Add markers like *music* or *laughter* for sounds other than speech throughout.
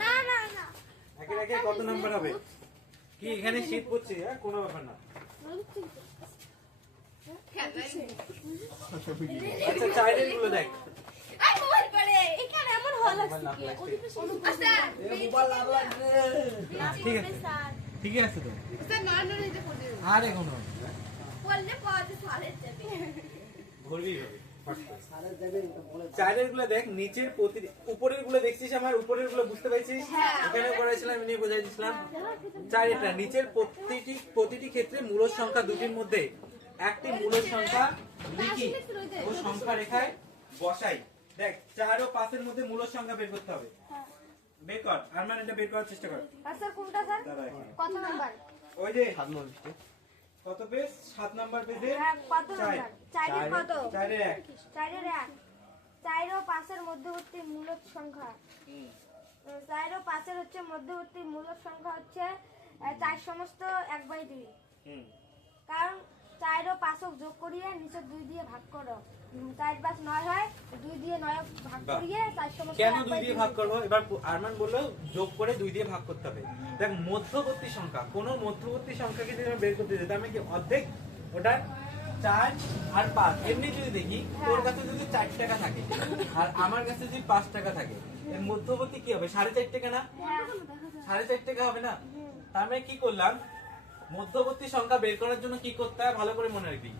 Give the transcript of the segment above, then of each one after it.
না না না। একে একে কত নাম্বার হবে? কি এখানে শীত পড়ছে? হ্যাঁ কোনো ব্যাপার না। আচ্ছা চাইল্ডগুলো দেখ আছে আচ্ছা। ঠিক আছে। ঠিকই আছে তো। আরে কোনো বললে পড়তে সালে যাবে ঘুরবি হবে চাইল্ডগুলো দেখ নিচের প্রতি উপরেরগুলো দেখছিস আমার? উপরেরগুলো বুঝতে পারছিস? এখানে করাইছিলাম দিছিলাম। চাইল্ডটা নিচের প্রতিটি প্রতিটি ক্ষেত্রে মূলদ সংখ্যা দুটির মধ্যে একটি মূলদ সংখ্যা লিখি। ও সংখ্যা রেখায় বসাই। দেখ চার ও পাঁচের মধ্যে মূলদ সংখ্যা বের করতে হবে। বের কর আর মানে এটা বের করার চেষ্টা কর। কোনটা স্যার? কত নাম্বার? ওই যে কত পেজ? সাত নাম্বার পেজে হ্যাঁ কত চার। চারের কত? চারের এক। চারের এক। চার ও পাঁচের মধ্যবর্তী মূলক সংখ্যা। চার ও পাঁচের হচ্ছে মধ্যবর্তী মূলক সংখ্যা হচ্ছে চার সমস্ত এক বাই দুই। কারণ চার ও পাঁচক যোগ করিয়ে নিচে দুই দিয়ে ভাগ করো। চার পাঁচ নয় হয় দুই দিয়ে নয় ভাগ করিয়ে চার সমস্ত কেন দুই দিয়ে ভাগ করব? এবার আরমান বলল যোগ করে দুই দিয়ে ভাগ করতে হবে। দেখ মধ্যবর্তী সংখ্যা কোন মধ্যবর্তী সংখ্যাকে যদি আমি বের করতে যেতাম আমি কি অর্ধেক ওটার চার আর পাঁচ। এমনি যদি দেখি তোর কাছে যদি চার টাকা থাকে আর আমার কাছে যদি পাঁচ টাকা থাকে এর মধ্যবর্তী কি হবে? সাড়ে চার টাকা না? হ্যাঁ। সাড়ে চার টাকা হবে না? তার মানে কি করলাম? মধ্যবর্তী সংখ্যা বের করার জন্য কি করতে হয়? ভালো করে মনে রাখবি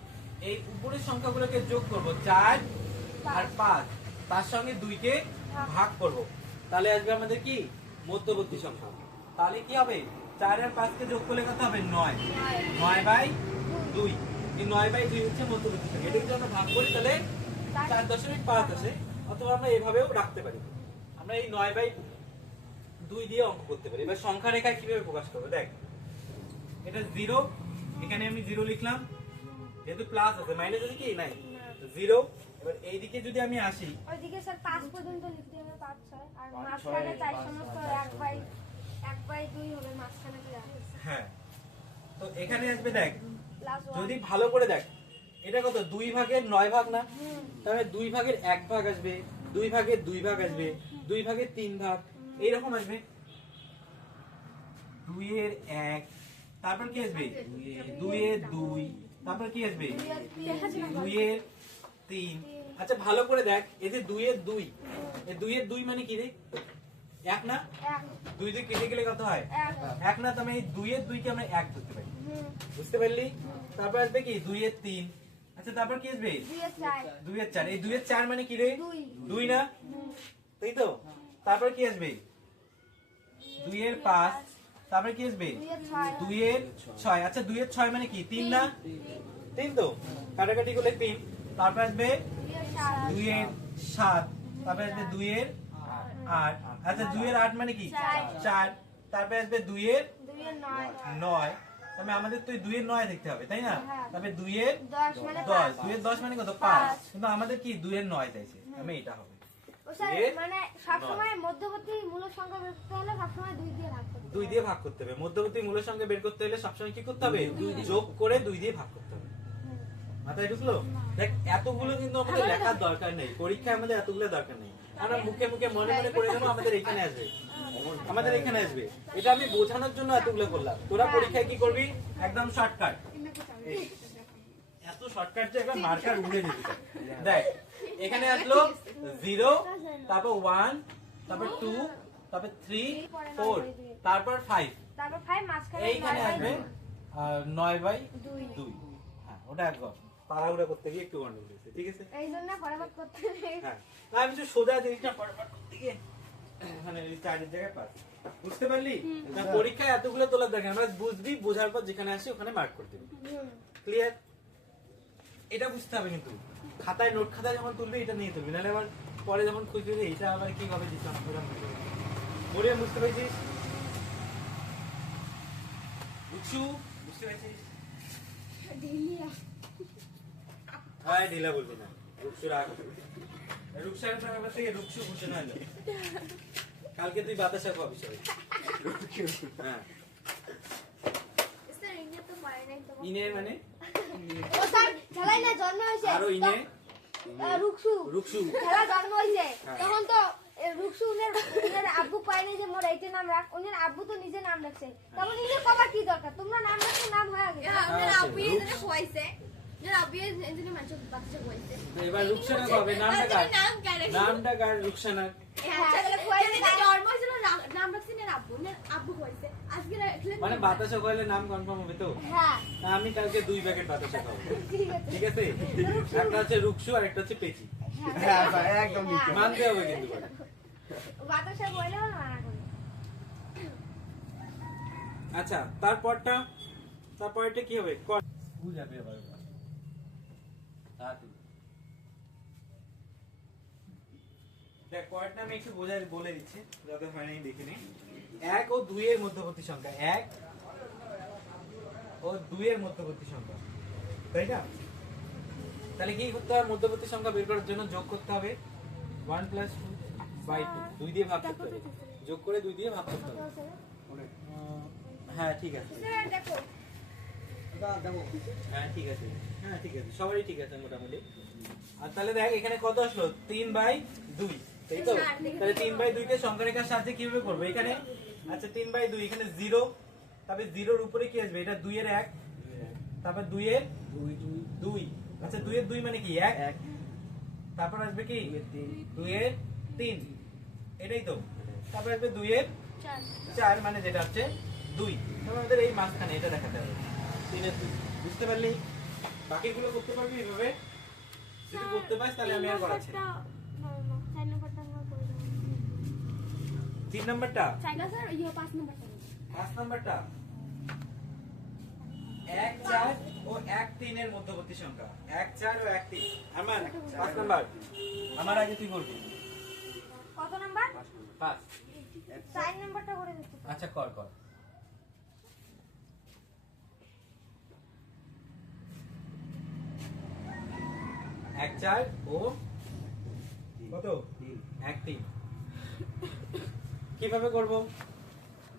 এই উপরের সংখ্যাগুলোকে যোগ করব চার আর পাঁচ। তার সঙ্গে দুইকে ভাগ করব। তাহলে আসবে আমাদের কি? মধ্যবর্তী সংখ্যা। তাহলে কি হবে? চার আর পাঁচকে যোগ করলে কত হবে? নয়। নয়। বাই দুই। এই নয় বাই দুই হচ্ছে মধ্যবর্তী সংখ্যা। এটাকে যদি আমরা ভাগ করি তাহলে চার। দশমিক পাঁচ আসে। অথবা আমরা এভাবেও রাখতে পারি। আমরা এই নয় বাই দুই দিয়ে অঙ্ক করতে পারি। এবার সংখ্যা রেখায় কীভাবে প্রকাশ করব? দেখ। এটা জিরো এখানে আমি জিরো লিখলাম। যেহেতু প্লাস আছে মাইনাস আছে কি? নাই। জিরো এবার এইদিকে যদি আমি আসি ওইদিকে স্যার পাঁচ পর্যন্ত লিখতে হবে পাঁচ ছয়। আর পাঁচ, মাঝখানে চার সমস্ত ছয়, এক বাই এক বাই দুই হবে মাঝখানে হ্যাঁ। তো এখানে আসবে দেখ যদি ভালো করে দেখ এটা কত? দুই ভাগের নয় ভাগ না? তাহলে দুই ভাগের এক ভাগ আসবে দুই ভাগের দুই ভাগ আসবে দুই ভাগের তিন ভাগ। এইরকম আসবে। দুইয়ের এক তারপর কি আসবে? দুইয়ের দুই। তারপর কি আসবে? দুইয়ের তিন। আচ্ছা ভালো করে দেখ। এই যে দুইয়ের দুই। এই দুইয়ের দুই মানে কি রে? এক না? দুই দুই কেটে গেলে কত হয়? এক। না তো আমি এই দুইয়ের দুইকে আমরা এক ধরতে পারি। বুঝতে পারলি? তারপর আসবে কি? দুইয়ের তিন। আচ্ছা তারপর কি আসবে? দুইয়ের চার। এই দুইয়ের চার মানে কি রে? দুই। দুই না? তাই তো? তারপর কি আসবে? দুইয়ের পাঁচ। তারপর কি আসবে? দুইয়ের ছয়। ছয়। আচ্ছা দুইয়ের ছয় মানে কি? তিন না? তিন তো। কাটাকাটি করলে তিন। তারপর আসবে দুইয়ের সাত। দুইয়ের সাত। তারপর আসবে দুইয়ের আট। আচ্ছা দুইয়ের আট মানে কি? চার। তারপরে আসবে দুইয়ের নয়। তবে আমাদের তো দুইয়ের নয় দেখতে হবে তাই না? হ্যাঁ। তবে দুইয়ের দশ মানে দুইয়ের দশ মানে কত? পাঁচ। কিন্তু আমাদের কি দুইয়ের নয় চাইছে? আমি এটা হবে। মানে সবসময় মধ্যবর্তী মূল সংখ্যা বের করতে হলে সবসময় দুই দিয়ে ভাগ করতে দুই দিয়ে ভাগ করতে হবে। মধ্যবর্তী মূল সংখ্যা বের করতে হলে সবসময় কি করতে হবে? যোগ করে দুই দিয়ে ভাগ করতে হবে। মাথায় ঢুকলো? দেখ এতগুলো কিন্তু আমাদের লেখার দরকার নেই। পরীক্ষায় আমাদের এতগুলো দরকার নেই। আমরা মুখে মুখে মনে মনে করে দেবো আমাদের এখানে আসবে। আমাদের এখানে আসবে। এটা আমি বোঝানোর জন্য এতগুলো করলাম। তোরা পরীক্ষায় কি করবি? একদম শর্টকাট এত শর্টকাট যে একটা মার্কার উড়ে যেতে চায়। দেখ এখানে আসলো জিরো তারপর ওয়ান তারপর টু তারপর থ্রি ফোর তারপর ফাইভ। এইখানে আসবে নয় বাই দুই। হ্যাঁ ওটা একদম তাড়াহুড়া করতে গিয়ে একটু গন্ডগোল হয়েছে ঠিক আছে? এই জন্য ফটাফট করতে হ্যাঁ। আমি তো সোজা জিনিসটা ফটাফট করতে গিয়ে ওখানে চারের জায়গায় পাস। বুঝতে পারলি? না পরীক্ষায় এতগুলো তোলার দেখে আমরা বুঝবি বোঝার পর যেখানে আসি ওখানে মার্ক করে দিবি। ক্লিয়ার এটা বুঝতে হবে কিন্তু। খাতায় নোট খাতায় যখন তুলবে এটা নিয়ে তুলবি। নাহলে আবার পরে যখন খুঁজবে যে এটা আবার কি ভাবে দিতাম মরিয়া বুঝতে পেরেছিস? বুঝছু বুঝতে পেরেছিস? হ্যাঁ ঢিলা বলবি না। রুকসু রাগ। রুকসার ব্যাপার থেকে রুকসু হলো। কালকে তুই বাতাসা সবাই হ্যাঁ। পারে ইনে মানে? ও স্যার খেলাই না জন্ম হয়েছে। আরও ইনে? রুকসু। রুকসু। খেলা জন্ম হয়েছে। হ্যাঁ। তখন তো রুকসু উনের উনের আব্বু পায়নি যে মোর এইটা নাম রাখ। উনের আব্বু তো নিজে নাম রাখছে। তখন ইনের কবার কি দরকার? তোমরা নাম রাখছো নাম হয়ে গেছে। হ্যাঁ, আব্বু এজন্য এবার রুকসানা কবে? নামটা কার? নামটা কার? রুকসানা হ্যাঁ খোয়াইছে। জন্ম নাম রাখছে না আব্বু আব্বু খোয়াইছে আজকে রাখলেন মানে বাতাসা কইলে নাম কনফার্ম হবে তো? হ্যাঁ। আমি কালকে দুই প্যাকেট বাতাসা খাব। *laughs* ঠিক আছে। একটা হচ্ছে রুকসু আর একটা হচ্ছে পেচি। হ্যাঁ। ভাই, একদম ঠিক। হ্যাঁ। মানতে হবে কিন্তু বাতাসা মানা আচ্ছা তারপরটা তারপরটা কি হবে? যাবে এবার। তাড়াতাড়ি দেখ পরেরটা আমি একটু বোঝাই বলে দিচ্ছি হয় নাই, দেখে নি। এক ও মধ্যবর্তী সংখ্যা। এক ও মধ্যবর্তী সংখ্যা। তাই না? তাহলে কি মধ্যবর্তী সংখ্যা বের করার জন্য যোগ করতে হবে। One plus two by two. দুই দিয়ে ভাগ করতে হবে। যোগ করে দুই দিয়ে ভাগ করতে হবে। হ্যাঁ ঠিক আছে। হ্যাঁ ঠিক আছে। হ্যাঁ ঠিক আছে। সবারই ঠিক আছে মোটামুটি। আর তাহলে দেখ, এখানে কত আসলো? তিন বাই দুই। তাই তো? তাহলে তিন বাই দুইকে সংখ্যা রেখার সাহায্যে কীভাবে করব? এখানে? আচ্ছা তিন বাই দুই এখানে জিরো। তারপরে জিরোর উপরে কি আসবে? এটা দুইয়ের এক। তারপর দুইয়ের দুই। আচ্ছা দুইয়ের দুই মানে কি? এক। এক। তারপর আসবে কি? দুইয়ের তিন। এটাই তো। তারপর আসবে দুইয়ের চার। চার মানে যেটা হচ্ছে দুই। তাহলে আমাদের এই মাঝখানে এটা দেখাতে হবে। তিনের দুই। বুঝতে পারলি? বাকিগুলো করতে পারবি এভাবে? যদি করতে পারিস তাহলে আমি আর করাচ্ছি না। চার নম্বরটা আমরা করে দেবো তিন নাম্বারটা? চাইনা স্যার ইয়ে পাঁচ নাম্বারটা পাঁচ নাম্বারটা? এক চার ও এক তিনের মধ্যবর্তী সংখ্যা। এক চার ও এক তিন। আমার পাঁচ নাম্বার। আমার আগে তুই করবি কত নাম্বার? পাঁচ চার নাম্বারটা করে দিচ্ছি। আচ্ছা কর কর। এক চার ও কত? তিন। এক তিন। কীভাবে করব?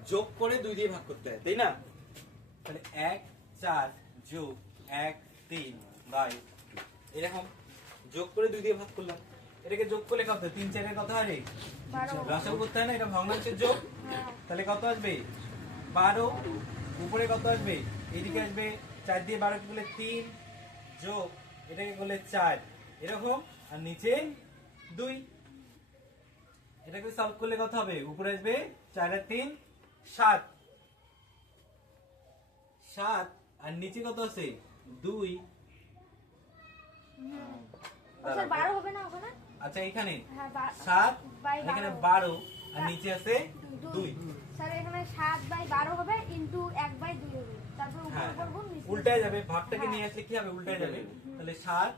যোগ করে দুই দিয়ে ভাগ করতে হয় তাই না? তাহলে এক চার যোগ এক তিন বাই এরকম যোগ করে দুই দিয়ে ভাগ করলাম। এটাকে যোগ করলে কত? তিন চারের কত হয় রে করতে হয় না? এটা ভগ্নাংশের যোগ। হ্যাঁ। তাহলে কত আসবে? বারো। উপরে কত আসবে? এদিকে আসবে চার দিয়ে বারো করলে তিন যোগ এটাকে করলে চার। এরকম। আর নিচে দুই। এটাকে সলভ করলে কত হবে? উপরে আসবে চার আর তিন সাত। সাত আর নিচে কত আছে? দুই। হবে না আচ্ছা এখানে হ্যাঁ সাত এখানে বারো। আর নিচে আছে দুই। স্যার এখানে সাত বাই বারো হবে ইন্টু এক বাই দুই হবে। তারপর হ্যাঁ উপর করব নিচে উল্টায় যাবে ভাবটাকে হ্যাঁ। নিয়ে আসলে কি হবে? উল্টায় যাবে। তাহলে সাত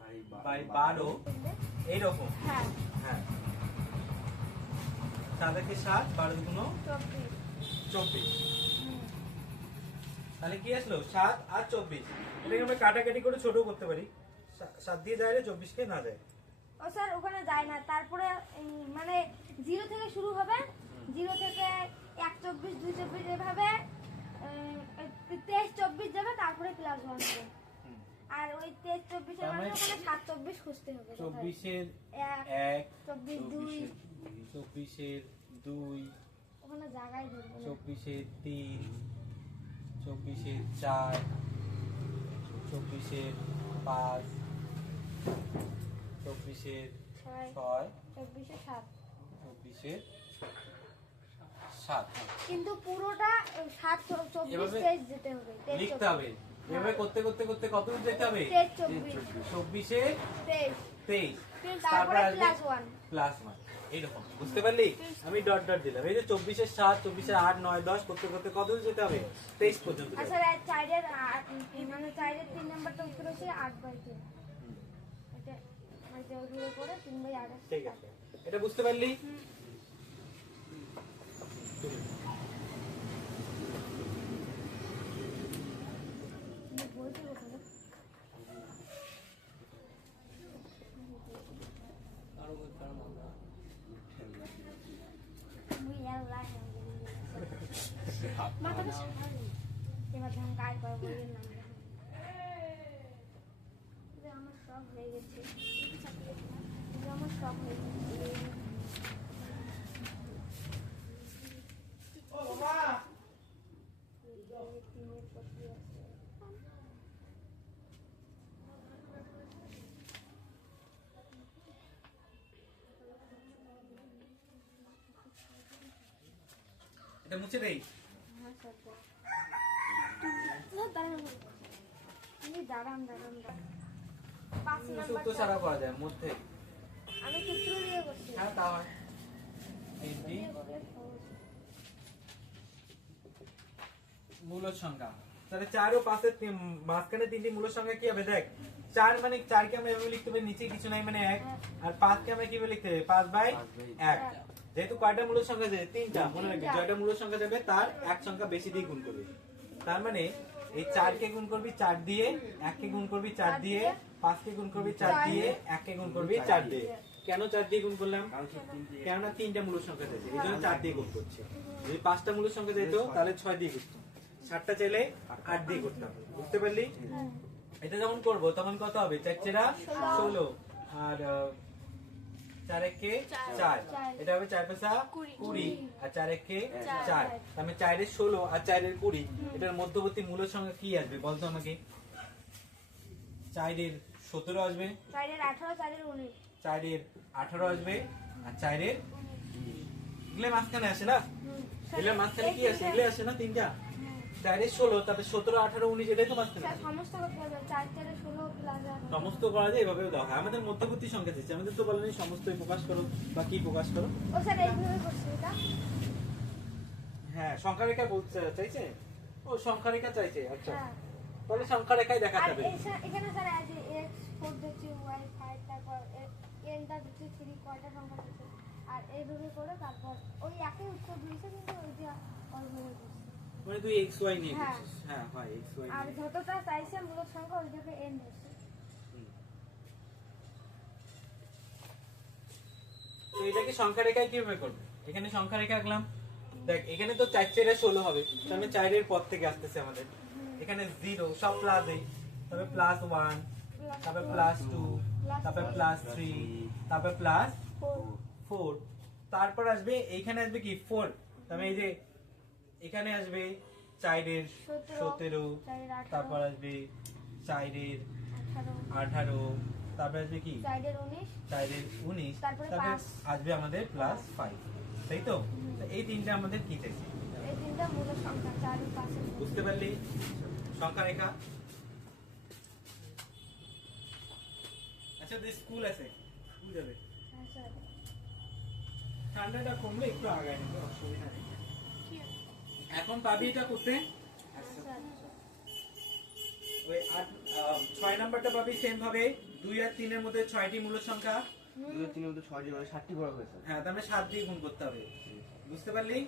বাই বাই বারো। এইরকম। হ্যাঁ। হ্যাঁ। একে সাত বারো দুগুণ চব্বিশ। চব্বিশ। তাহলে কি আসলো? সাত আর চব্বিশ। এটাকে আমরা কাটাকাটি করে ছোট করতে পারি। সাত দিয়ে যায় চব্বিশকে না যায়। ও স্যার ওখানে যায় না। তারপরে মানে জিরো থেকে শুরু হবে। জিরো থেকে এক চব্বিশ দুই চব্বিশ এভাবে তেইশ চব্বিশ যাবে তারপরে ক্লাস ওয়ান হবে। আর ওই তেইশ চব্বিশের মানে মানে ওখানে সাত চব্বিশ খুঁজতে হবে। চব্বিশের এক এক চব্বিশ দুই চব্বিশের চব্বিশের দুই ওখানে জায়গায় ধরবো চব্বিশের তিন চব্বিশের চার চব্বিশের পাঁচ চব্বিশের ছয় ছয় চব্বিশে সাত। চব্বিশের সাত। কিন্তু পুরোটা সাত চব্বিশ তেইশ যেতে হবে লিখতে হবে। এভাবে করতে করতে করতে কত যেতে হবে? চব্বিশে। তেইশ তারপরে ক্লাস ওয়ান প্লাস ওয়ান এইরকম বুঝতে পারলি? আমি ডট ডট দিলাম। এই যে চব্বিশের সাত চব্বিশের আট নয় দশ করতে করতে কত যেতে হবে? তেইশ পর্যন্ত যেতে আচ্ছা এটা বুঝতে চারের আট মানে চারের তিন নাম্বারটা উত্তর হচ্ছে আট বাই তিন হুম, এটা এটা ওইগুলো করে তিন বাই আট ঠিক আছে এটা বুঝতে পারলি বলছি ওখানে মুই এল্লা মাথাটা এবার যখন কাজ করব বইয়ের নাম আমার সব হয়ে গেছে আমার সব হয়ে গেছে এটা মুছে। না, দাঁড়ান, দাঁড়ান দাঁড়ান দাঁড়ান। পাঁচ সূত্র নাম্বারটা ছাড়া করা যায়। মধ্যে আমি সূত্র দিয়ে করছি হ্যাঁ তা হয়। তিনটি দিয়ে করলে সহজ। মূলদ সংখ্যা। তাহলে চার ও পাঁচের মাঝখানে তিনটি মূলদ সংখ্যা কি হবে? দেখ চার মানে চারকে আমরা এভাবে লিখতে পারি নিচে কিছু নাই মানে এক আর পাঁচকে আমরা কীভাবে লিখতে পারি পাঁচ বাই এক। যেহেতু কয়টা মূলদ সংখ্যা যাবে তিনটা মনে রাখবি। জয়টা মূলদ সংখ্যা যাবে তার এক সংখ্যা বেশি দিয়ে গুণ করবি। তার মানে এই চারকে গুণ করবি চার দিয়ে এককে গুণ করবি চার দিয়ে পাঁচকে গুণ করবি চার দিয়ে এককে গুণ করবি চার দিয়ে। কেন চার দিয়ে গুণ করলাম? কেননা তিনটা মূল সংখ্যা চাইছে এই জন্য চার দিয়ে গুণ করছে। যদি পাঁচটা মূল সংখ্যা যেত তাহলে ছয় দিয়ে করতাম। সাতটা চাইলে আট দিয়ে করতাম। বুঝতে পারলি? হ্যাঁ। এটা যখন করব তখন কত হবে? চার চেরা ষোলো। আর চার। একে চার। এটা হবে চার পেশা কুড়ি। আর চার। একে চার। মানে চারের ষোলো আর চারের কুড়ি। এটার মধ্যবর্তী মূলের সংখ্যা কি আসবে? বলতো আমাকে। চারের সতেরো আসবে। চারের আঠারো চারের উনিশ। চারের আঠারো আসবে। আর চারের এগুলো মাঝখানে আসে না। এগুলো মাঝখানে কি আসে? এগুলো আসে না তিনটা? হ্যাঁ। ষোলো তারপরে সতেরো আঠারো উনিশ এটাই তো স্যার আসে। সমস্ত সমস্ত করা যায় এভাবেও দেওয়া হয়। আমাদের মধ্যবর্তী সংখ্যা দিচ্ছে। আমাদের তো বলেনি সমস্তই প্রকাশ করো বা কি প্রকাশ করো। হ্যাঁ সংখ্যা রেখা বলতে চাইছে? ও সংখ্যা রেখা চাইছে আচ্ছা। হ্যাঁ। তাহলে সংখ্যা রেখাই এই স্যার- এখানে স্যার এক্স ফোর দিচ্ছি ওয়াই ফাইভ তারপর এনটা দিচ্ছি থ্রি কয়টা সংখ্যা দিচ্ছে? আর এইভাবে করে তারপর ওই একই উত্তর দিয়েছে কিন্তু ওই যে দিচ্ছে। মানে তুই এক্স ওয়াই নিয়ে হ্যাঁ। হ্যাঁ হয় এক্স ওয়াই আর যতটা চাইছে মূলত সংখ্যা ওইটাকে এন দিচ্ছে তো এটাকে সংখ্যা রেখায় কীভাবে করবে? এখানে সংখ্যা রেখা আঁকলাম। দেখ এখানে তো চার চারে ষোলো হবে। তার মানে চারের পর থেকে আসতেছে আমাদের। এখানে জিরো সব প্লাস এই তবে প্লাস ওয়ান তারপরে প্লাস টু তারপরে প্লাস থ্রি তারপরে প্লাস ফোর তারপর আসবে এইখানে আসবে কি? ফোর তার মানে এই যে এখানে আসবে চারের সতেরো, তারপর আসবে চারের আঠারো তারপর আসবে কি? চারের উনিশ তারপরে আসবে আমাদের প্লাস ফাইভ তাই তো? এই তিনটা আমাদের কি চাইছে। বুঝতে পারলি? সংখ্যা রেখা। আচ্ছা স্কুল আছে। স্কুল যাবে হ্যাঁ ঠান্ডাটা কমলে একটু আগায় নেবে অসুবিধা নেই। এখন পাবি এটা করতে? ওই আট ছয় নাম্বারটা পাবি সেম ভাবে দুই আর তিনের মধ্যে ছয়টি মূল সংখ্যা। দুটো তিনের মধ্যে ছয়টি মানে ষাটটি বড় হয়েছে হ্যাঁ তার মানে সাত দিয়ে গুণ করতে হবে। বুঝতে পারলি?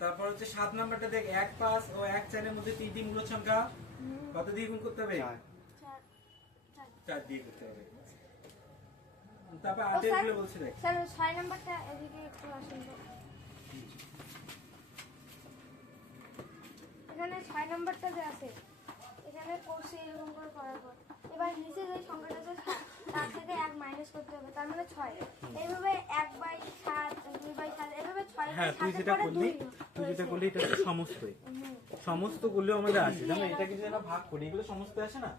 তারপর হচ্ছে সাত নাম্বারটা দেখ এক পাঁচ ও এক চারের মধ্যে তিনটি মূল সংখ্যা। কত দিয়ে গুণ করতে হবে? চার। দিয়ে করতে হবে। তারপর আটের বলছি দেখ। স্যার ছয় নাম্বারটা এদিকে একটু আসুন এখানে ছয় নম্বরটা যে আছে এখানে করছি এরকম করে করার পর। এবার নিচে যে সংখ্যাটা আছে তার থেকে এক মাইনাস করতে হবে তার মানে ছয়। এইভাবে এক বাই সাত দুই বাই সাত এভাবে ছয় হ্যাঁ তুই যেটা করলি তুই যেটা করলি এটা হুম। সমস্ত করলেও আমাদের আসে যেমন এটাকে যদি আমরা ভাগ করি এগুলো সমস্ত আসে না?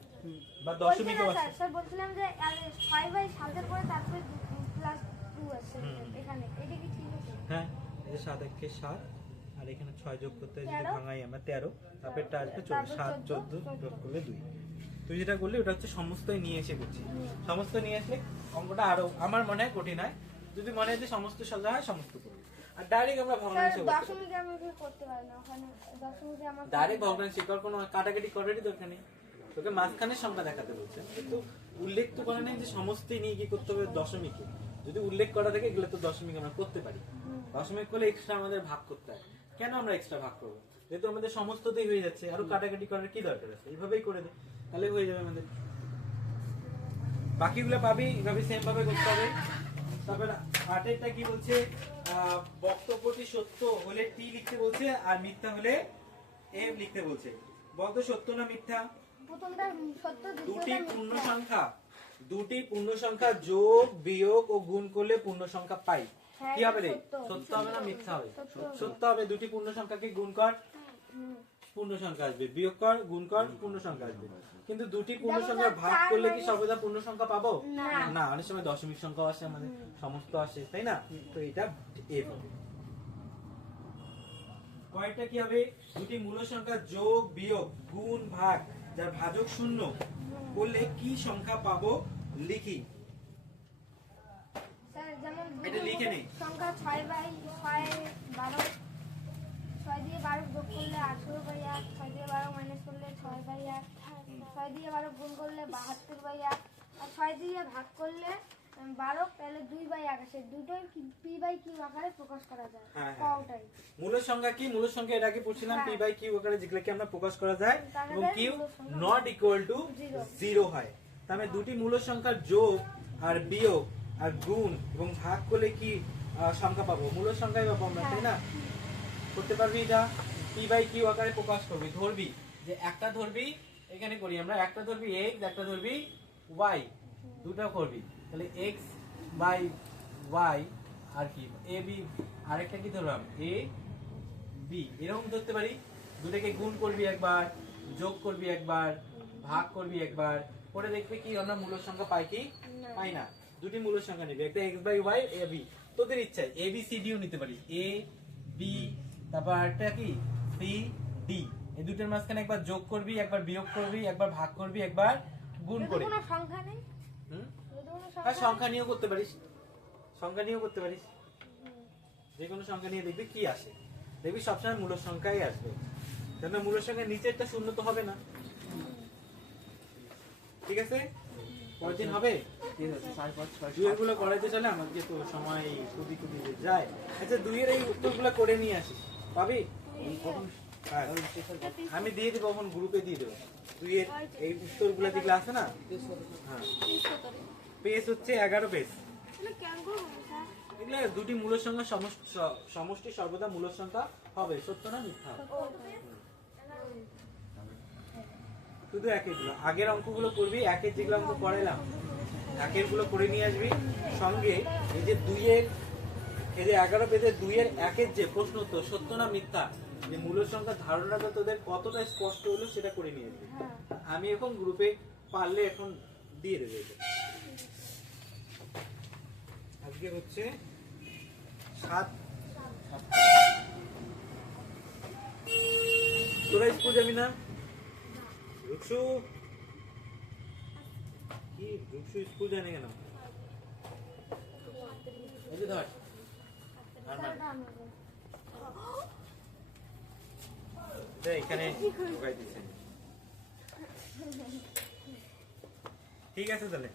বা দশমিক আসে স্যার স্যার বলছিলাম যে আরে ছয় বাই সাতের পরে তারপরে প্লাস টু আছে এখানে। এটা কি ঠিক আছে? হ্যাঁ এই যে সাত একে সাত আর এখানে ছয় যোগ করতে যদি ভাঙাই আমরা তেরো তারপর এটা আসবে চোদ্দ সাত চোদ্দ। যোগ করলে দুই। তুই যেটা করলি ওটা হচ্ছে সমস্তই নিয়ে এসে করছি। সমস্ত নিয়ে আসলে অঙ্কটা আরও আমার মনে হয় কঠিন হয়। যদি মনে হয় যে সমস্ত সাজা হয় সমস্ত করবি। আর ডাইরেক্ট আমরা ভগ্নাংশে করতে পারি। দশমিকে আমি করতে পারি না ওখানে দশমিকে আমার ডাইরেক্ট ভগ্নাংশে করার কোনো কাটাকাটি করারই দরকার নেই তোকে মাঝখানের সংখ্যা দেখাতে বলছে। কিন্তু উল্লেখ তো করা নেই যে সমস্তই নিয়ে কি করতে হবে দশমিকে। যদি উল্লেখ করা থাকে এগুলো তো দশমিক আমরা করতে পারি। দশমিক করলে এক্সট্রা আমাদের ভাগ করতে হয়। কেন আমরা এক্সট্রা ভাগ করব? যেহেতু আমাদের সমস্ততেই হয়ে যাচ্ছে আরও কাটাকাটি করার কি দরকার আছে? এইভাবেই করে দে। তাহলে হয়ে যাবে আমাদের। বাকিগুলো পাবি এইভাবে সেম ভাবে করতে হবে। তারপর আটেরটা কি বলছে? বক্তব্যটি সত্য হলে টি লিখতে বলছে আর মিথ্যা হলে এম লিখতে বলছে। বলতো সত্য না মিথ্যা? প্রথমটা সত্য দুটি পূর্ণ সংখ্যা দুটি পূর্ণ সংখ্যা যোগ বিয়োগ ও গুণ করলে পূর্ণ সংখ্যা পাই। কি হবে রে? সত্য। হবে না মিথ্যা হবে? সত্য। হবে। দুটি পূর্ণ সংখ্যাকে গুণ কর। পূর্ণ সংখ্যা আসবে। বিয়োগ কর গুণ কর পূর্ণ সংখ্যা আসবে। কিন্তু দুটি পূর্ণ সংখ্যা ভাগ করলে কি সর্বদা পূর্ণ সংখ্যা পাবো? না। অনেক সময় দশমিক সংখ্যা আসে আমাদের সমস্ত আসে তাই না? তো এটা এফ হবে। কয়টা কি হবে? দুটি মূল সংখ্যা যোগ বিয়োগ গুণ ভাগ যার ভাজক শূন্য। করলে কি সংখ্যা পাবো? লিখি। এটা লিখে নেই। সংখ্যা ছয় বাই ছয় বারো ছয় দিয়ে বারো যোগ করলে আঠেরো বাই এক ছয় দিয়ে বারো মাইনাস করলে ছয় বাই এক ছয় দিয়ে বারো গুণ করলে বাহাত্তর বাই এক আর ছয় দিয়ে ভাগ করলে উম, বারো তাহলে দুই বাই এক আসে দুটোই পি বাই কিউ আকারে প্রকাশ করা যায় হ্যাঁ, হ্যাঁ। কটাই মূল সংখ্যা কি মূল সংখ্যা এর আগে পড়ছিলাম হ্যাঁ। পি বাই কিউ আকারে যেগুলোকে আমরা প্রকাশ করা যায় এবং not equal to Zero. Zero হয় তার মানে দুটি মূল সংখ্যার যোগ আর বিয়োগ আর গুণ এবং ভাগ করলে কি সংখ্যা পাবো? মূল সংখ্যাই পাবো আমরা তাই না? করতে পারবি এটা? পি বাই কিউ আকারে প্রকাশ করবি ধরবি যে একটা ধরবি এখানে করি আমরা একটা ধরবি এক্স একটা ধরবি ওয়াই দুটো করবি। তাহলে এক্স বাই ওয়াই আর কি? এ বি আরেকটা কি ধরলাম? এ বি এরকম ধরতে পারি। দুটাকে গুণ করবি একবার যোগ করবি একবার ভাগ করবি একবার পরে দেখবি কি আমরা মূল সংখ্যা পাই কি? পাই না। দুটি মূল সংখ্যা নিবি একটা x by y a b তোদের ইচ্ছা এ বি সি ডিও নিতে পারিস। এ বি তারপর আরেকটা কি? সি ডি এই দুটোর মাঝখানে একবার যোগ করবি একবার বিয়োগ করবি একবার ভাগ করবি একবার গুণ করে। কোনো সংখ্যা নেই? সংখ্যা সংখ্যা নিয়েও করতে পারিস। সংখ্যা নিয়েও করতে পারিস। যে কোনো সংখ্যা নিয়ে দেখবি কি আসে। দেখবি সবসময় মূল সংখ্যাই আসবে। কেননা মূল সংখ্যা নিচেরটা শূন্য তো হবে না। ঠিক আছে? পরের দিন হবে? আচ্ছা হ্যাঁ। আমি দিয়ে দেবো এখন গ্রুপে দিয়ে দেবো। দুইয়ের এই উত্তরগুলো যেগুলো আছে না? হ্যাঁ। পেজ হচ্ছে এগারো কেন এগুলো দুটি মূল সংখ্যা সমষ্টি সর্বদা মূল সংখ্যা হবে। সত্য না মিথ্যা? শুধু একেরগুলো আগের অঙ্কগুলো করবি, একের যেগুলো অঙ্ক করাইলাম একেরগুলো করে নিয়ে আসবি। সঙ্গে এই যে দুইয়ের এই যে এগারো পেজে দুইয়ের একের যে প্রশ্ন উত্তর সত্য না মিথ্যা? যে মূল সংখ্যা ধারণাটা তোদের কতটা স্পষ্ট হলো সেটা করে নিয়ে আসবি। আমি এখন গ্রুপে পারলে এখন দিয়ে দেবে আজকে হচ্ছে সাত। তোরা স্কুল যাবি না। রুকসু। রুকসু স্কুল জানে কেন? এই যে এখানে ঠিক আছে তাহলে।